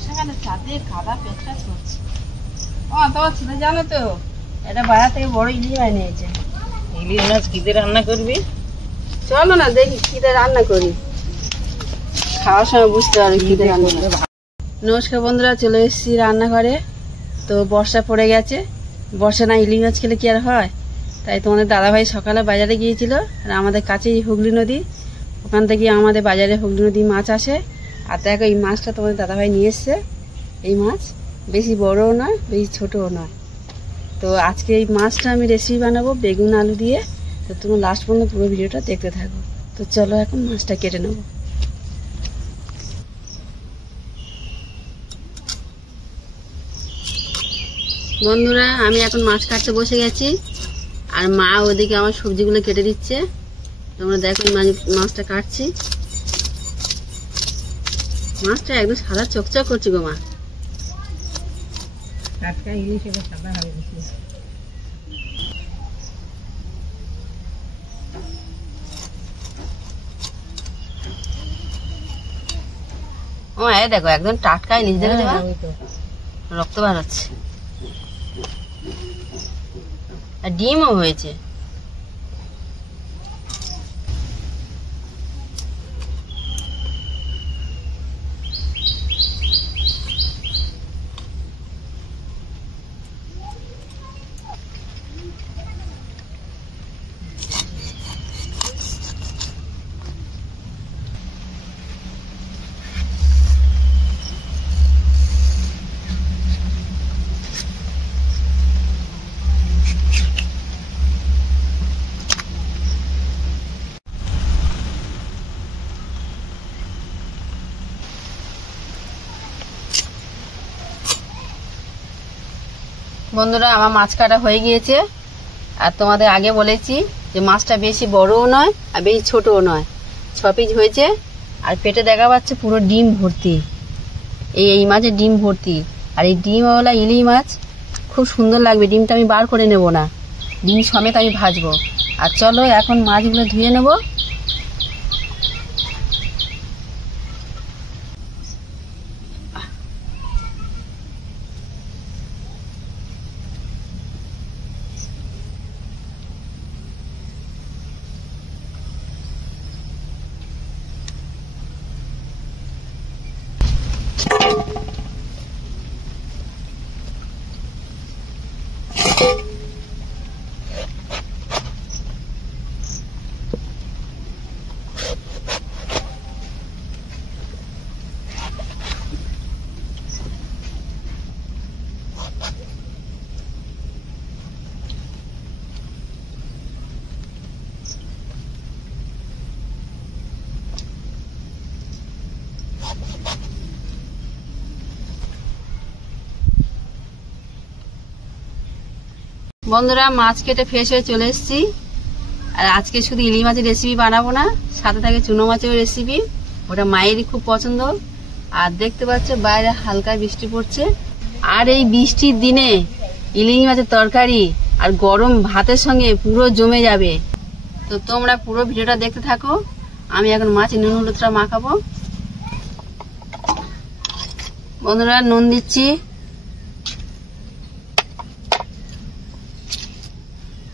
বর্ষাকালে চাঁদে কাদা পেটটা ছড়ছে। ও তোমার ছেলে জানো তো এটা বাজার থেকে বড় ইলিশ মাছ নিয়েছে। ইলিশ মাছ কি দিয়ে রান্না করবি? চলো না দেখি কি দিয়ে রান্না করি, খাওয়ার সময় বুঝতে পারবে কি দিয়ে রান্না করি। নমস্কার বন্ধুরা, চলে এসেছি রান্নাঘরে। তো বর্ষা পড়ে গেছে, বর্ষা না ইলিশ মাছ খেলে কি আর হয়, তাই তোমাদের দাদাভাই সকালে বাজারে গিয়েছিল। আর আমাদের কাছেই হুগলি নদী, ওখান থেকে আমাদের বাজারে হুগলি নদী মাছ আসে। আর দেখো এই মাছটা তোমাদের দাদাভাই নিয়ে এসছে। এই মাছ বেশি বড়ও নয়, বেশি ছোটও নয়। তো আজকে এই মাছটা আমি রেসিপি বানাবো বেগুন আলু দিয়ে। তো তুমি লাস্ট পর্যন্ত পুরো ভিডিওটা দেখতে থাকো। তো চলো এখন মাছটা কেটে নেবো। বন্ধুরা, আমি এখন মাছ কাটতে বসে গেছি, আর মা ওদিকে আমার সবজিগুলো কেটে দিচ্ছে। তোমরা দেখো মাছটা কাটছি। মাছটা একদম সাদা চকচক করছে গো মা। টাটকা ইলিশ এবার সাদা হবে বেশি। ও এই দেখো একদম টাটকা ইলিশ, দেখো রক্ত বার হচ্ছে, আর ডিমও হয়েছে। বন্ধুরা, আমার মাছ কাটা হয়ে গিয়েছে। আর তোমাদের আগে বলেছি যে মাছটা বেশি বড়ও নয় আর বেশি ছোটও নয়, 6 পিস হয়েছে। আর পেটে দেখা পাচ্ছে পুরো ডিম ভর্তি, এই মাছের ডিম ভর্তি। আর এই ডিমওয়ালা ইলিশ মাছ খুব সুন্দর লাগবে। ডিমটা আমি বার করে নেব না, ডিম সমেত আমি ভাজবো। আর চলো এখন মাছগুলো ধুয়ে নেবো। বন্ধুরা, মাছ কেটে ফ্রেশ হয়ে চলে এসেছি। আর আজকে শুধু ইলিশ মাছের রেসিপি বানাবো না, সাথে থাকে চুনো মাছের রেসিপি। ওটা মায়েরই খুব পছন্দ। আর দেখতে পাচ্ছ বাইরে হালকা বৃষ্টি পড়ছে। আর এই বৃষ্টির দিনে ইলিশ মাছের তরকারি আর গরম ভাতের সঙ্গে পুরো জমে যাবে। তো তোমরা পুরো ভিডিওটা দেখতে থাকো। আমি এখন মাছে নুন হলুদটা মাখাবো। বন্ধুরা, নুন দিচ্ছি,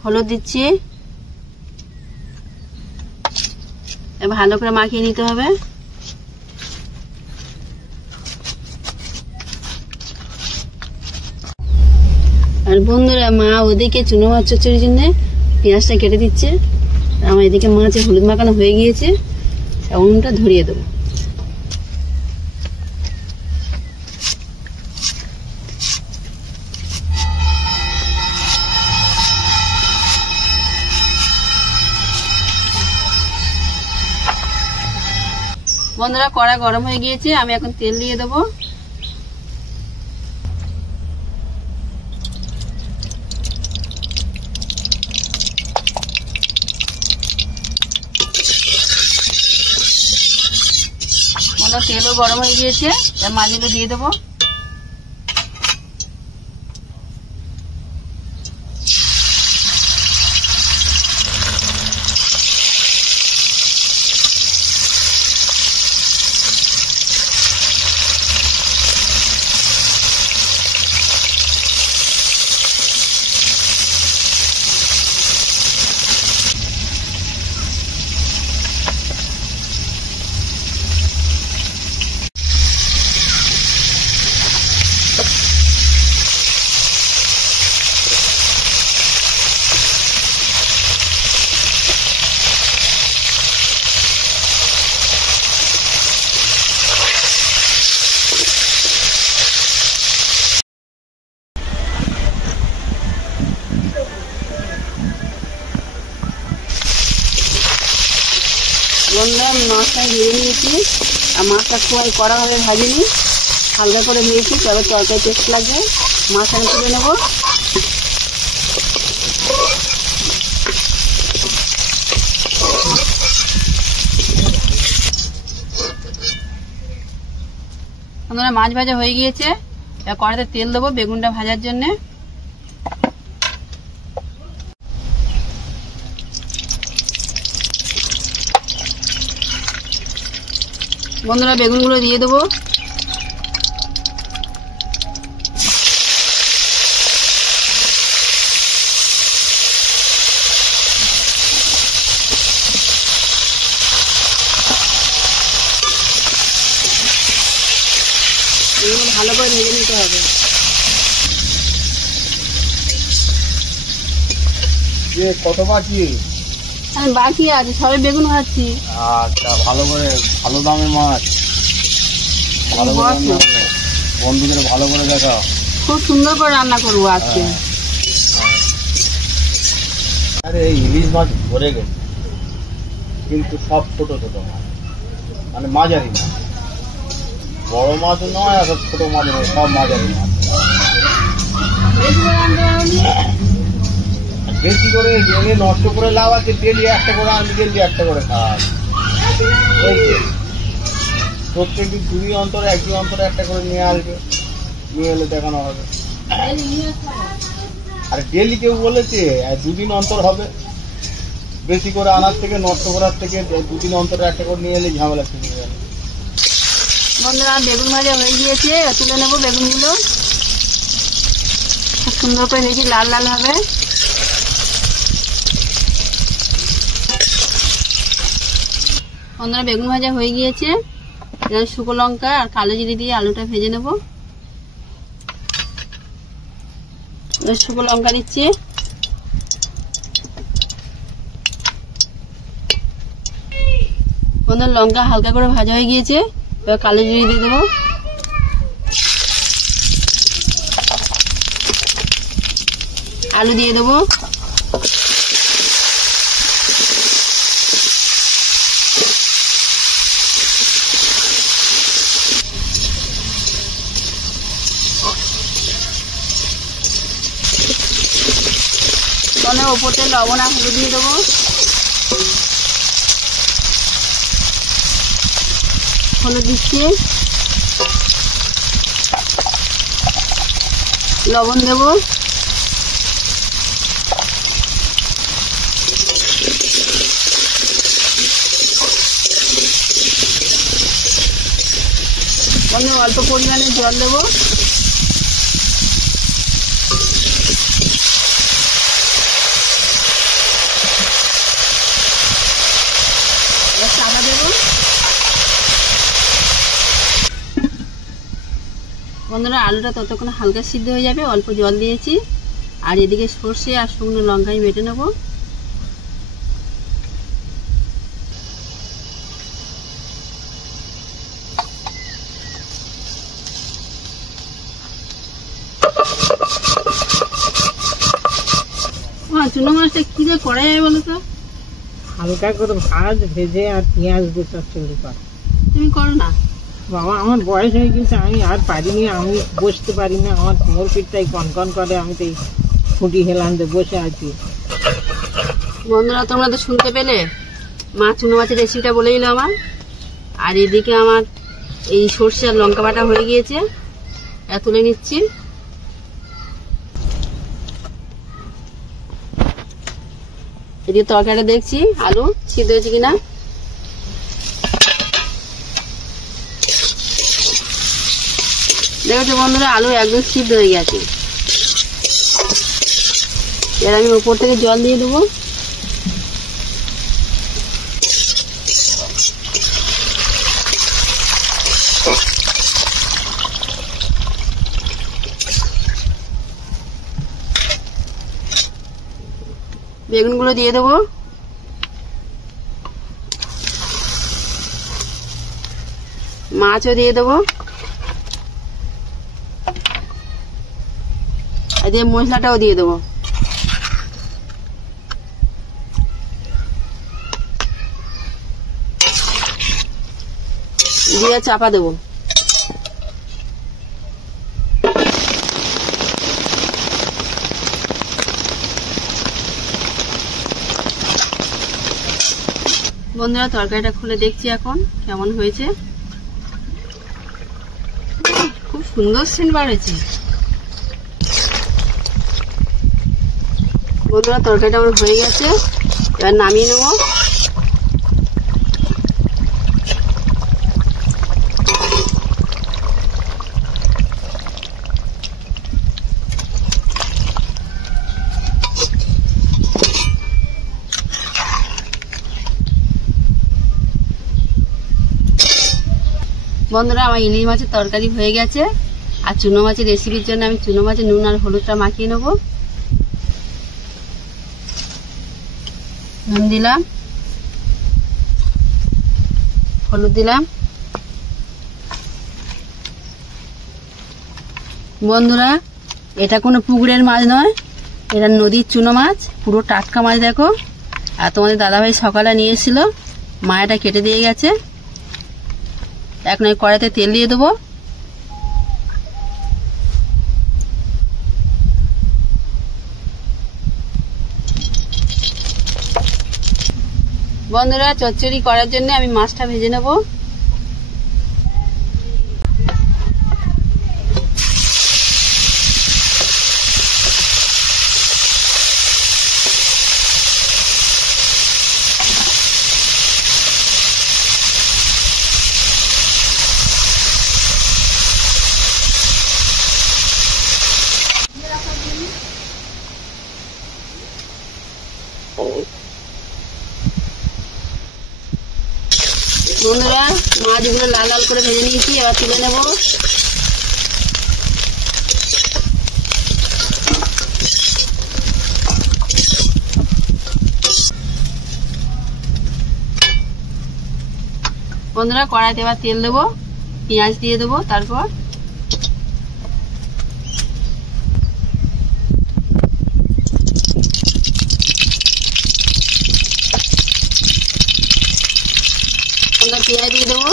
হলুদ দিচ্ছি, ভালো করে মাখিয়ে নিতে হবে। আর বন্ধুরা, মা ওদিকে চুনো মাছ চচ্চড়ির জন্য পেঁয়াজটা কেটে দিচ্ছে। আমার এদিকে মাছে হলুদ মাখানো হয়ে গিয়েছে, উনুনটা ধরিয়ে দেবো। বন্ধুরা, কড়া গরম হয়ে গিয়েছে, আমি এখন তেল দিয়ে দেবো। তেলও গরম হয়ে গিয়েছে, মাছগুলো দিয়ে দেবো। মাছটা ভেজে নিয়েছি, আর মাছটা খুব কড়াভাবে ভাজিনি, হালকা করে ভেজেছি, তবে তরকারি টেস্ট লাগবে। মাছ আমি তুলে নেবো। বন্ধুরা মাছ ভাজা হয়ে গিয়েছে, এবার কড়াইতে তেল দেবো বেগুনটা ভাজার জন্য। বন্ধুরা বেগুনগুলো দিয়ে দেবো। বেগুন ভালো করে ভেজে নিতে হবে। কত বাকি? বাকি আছে, সবাই বেগুন ভাজছি। আচ্ছা, ভালো করে, ভালো দামে মাছ, ভালো করে রান্না করো। বন্ধুদের ভালো করে দেখাও। খুব সুন্দর করে রান্না করবো আজকে। আরে এই ইলিশ মাছ ভরে গেছে, কিন্তু সব ছোট ছোট মাছ, মানে মাঝারি মাছ, বড় মাছ নয় আর ছোট মাছ নয়, সব মাঝারি মাছ। বেশি করে এনে নষ্ট করে লাভ আছে, ডেলি একটা করে আনলে ডেলি একটা করে খাওয়া। প্রত্যেকদিন দুদিন অন্তরে একদিন অন্তরে একটা করে নিয়ে আসবে, নিয়ে এলে দেখানো হবে। আর ডেলি কেউ বলেছে দুদিন অন্তর হবে, বেশি করে আনার থেকে নষ্ট করার থেকে দুদিন অন্তরে একটা করে নিয়ে এলে ঝামেলা শুরু হয়ে যাবে। বন্ধুরা বেগুন ভাজা হয়ে গিয়েছে, তুলে নেবো বেগুনগুলো। খুব সুন্দর করে ভেজে লাল লাল হবে। বন্ধুরা বেগুন ভাজা হয়ে গিয়েছে, শুকনো লঙ্কা আর কালো জিরে দিয়ে আলুটা ভেজে নেব। শুকনো লঙ্কা দিচ্ছি, বন্ধুরা লঙ্কা হালকা করে ভাজা হয়ে গিয়েছে, এবার কালো জিরে দিয়ে দেবো। আলু দিয়ে দেবো। ওপরতে লবণ আর হলুদ দিয়ে দেবো। হলুদ দিচ্ছি, লবণ দেবো, অল্প পরিমাণে জল দেবো। চাপা দেবো। বন্ধুরা আলুটা ততক্ষণ হালকা সিদ্ধ হয়ে যাবে, অল্প জল দিয়েছি। আর এদিকে সর্ষে আর শুকনো লঙ্কায় বেটে নেব। চুনো মাছটা কি দিয়ে করা যায় বলো তো? হালকা করে ভাজ, ভেজে আর পেঁয়াজ দিয়ে চচ্চড়ি কর। তুমি করো না বাবা, আমার বয়স হয়ে গেছে, আমি আর পারিনি, আমি বসতে পারি না, আমার কোমর পিঠটাই কনকন করে, আমি তো এই খুঁটি হেলান দিয়ে বসে আছি। বন্ধুরা তোমরা তো শুনতে পেলে, মা চুনো মাছের রেসিপিটা বলে দিল আমার। আর এদিকে আমার এই সর্ষে আর লঙ্কা বাটা হয়ে গিয়েছে, তুলে নিচ্ছি। এদিকে তরকারিটা দেখছি আলু সিদ্ধ হয়েছে কিনা। দেখেছো বন্ধুরা, আলু একদম সিদ্ধ হয়ে গেছে। এবার আমি উপর থেকে জল দিয়ে দেবো। বেগুনগুলো দিয়ে দেবো। মাছও দিয়ে দেবো। আর দিয়ে মশলাটাও দিয়ে দেবো। দিয়ে চাপা দেবো। বন্ধুরা তরকারিটা খুলে দেখছি এখন কেমন হয়েছে। খুব সুন্দর সেন্ট বাড়ছে। বন্ধুরা তরকারিটা আমার হয়ে গেছে, এবার নামিয়ে নেবো। বন্ধুরা আমার ইলিশ মাছের তরকারি হয়ে গেছে। আর চুনো মাছের রেসিপির জন্য আমি চুনো মাছের নুন আর হলুদটা মাখিয়ে নেবো। নুন দিলাম, হলুদ দিলাম। বন্ধুরা এটা কোনো পুকুরের মাছ নয়, এটা নদীর চুনো মাছ, পুরো টাটকা মাছ। দেখো, আর তোমাদের দাদাভাই সকালে নিয়ে এসেছিল, মা এটা কেটে দিয়ে গেছে। এখন এই কড়াইতে তেল দিয়ে দেবো। বন্ধুরা চচ্চড়ি করার জন্য আমি মাছটা ভেজে নেব। বন্ধুরা মাছগুলো লাল লাল করে ভেজে নিয়েছি, এবার তুলে নেব। বন্ধুরা কড়াইতে এবার তেল দেবো, পেঁয়াজ দিয়ে দেবো। তারপর পেঁয়াজ দিয়ে দেবো।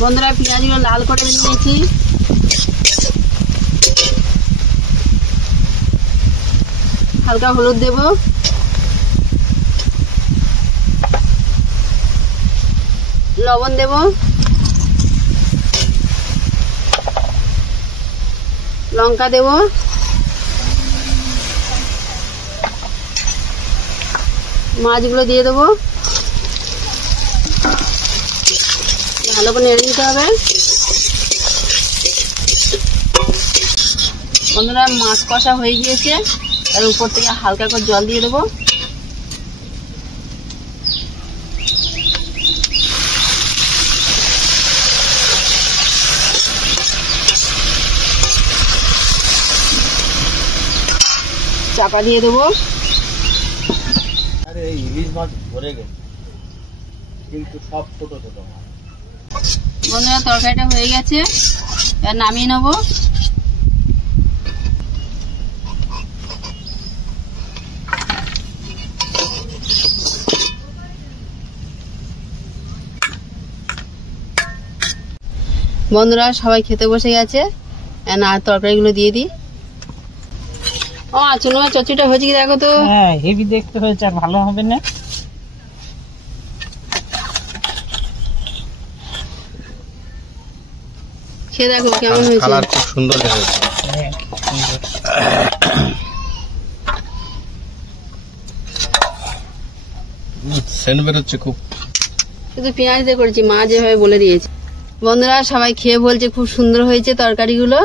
বন্ধুরা পেঁয়াজগুলো লাল করে নিয়েছি। হালকা হলুদ দেব, লবণ দেব, লঙ্কা দেব, মাছগুলো দিয়ে দেবো। ভালো করে নেড়ে দিতে হবে। বন্ধুরা মাছ কষা হয়ে গিয়েছে, আর উপর থেকে হালকা করে জল দিয়ে দেবো। চাপা দিয়ে দেবো। আরে এই ইলিশ মাছ ভরে গেছে, কিন্তু সব ছোট ছোট মাছ। বন্ধুরা তরকারিটা হয়ে গেছে, এবার নামিয়ে নেবো। বন্ধুরা সবাই খেতে বসে গেছে, আর তরকারিগুলো দিয়ে দিই। ও চুনো মাছ চচ্চড়িটা হয়েছে কি দেখো তো। হ্যাঁ হেভি দেখতে হয়েছে, আর ভালো হবে না। খেয়ে দেখো কেমন হয়েছে। কালার খুব সুন্দর হয়েছে। সেন্ট বেরোচ্ছে খুব। শুধু পেঁয়াজ দিয়ে করেছি, মা যেভাবে বলে দিয়েছে। বন্ধুরা সবাই খেয়ে বলছে খুব সুন্দর হয়েছে তরকারিগুলো।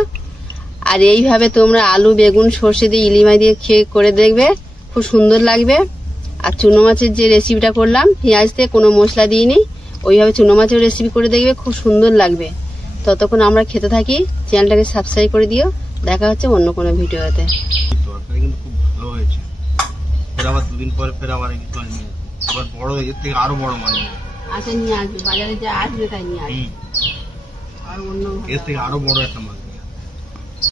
আর এইভাবে তোমরা আলু বেগুন সর্ষে দিয়ে ইলিশ মাছ দিয়ে খেয়ে করে দেখবে, খুব সুন্দর লাগবে। আর চুনো মাছের যে রেসিপিটা করলাম পেঁয়াজ দিয়ে, কোনো মশলা দিইনি, ওইভাবে চুনো মাছের রেসিপি করে দেখবে, খুব সুন্দর লাগবে। ততক্ষণ আমরা খেতে থাকি। চ্যানেলটাকে সাবস্ক্রাইব করে দিও। দেখা হচ্ছে অন্য কোনো ভিডিওতে। তরকারি কিন্তু খুব ভালো হয়েছে। ফের আবার দুদিন পরে ফের আবার একটু নিয়ে আবার বড়, এর থেকে আরো বড় মাছ নিয়ে আচ্ছা নিয়ে আসবে, বাজারে যা আসবে তাই নিয়ে আসবে। আর অন্য এর থেকে আরো বড় একটা মাছ।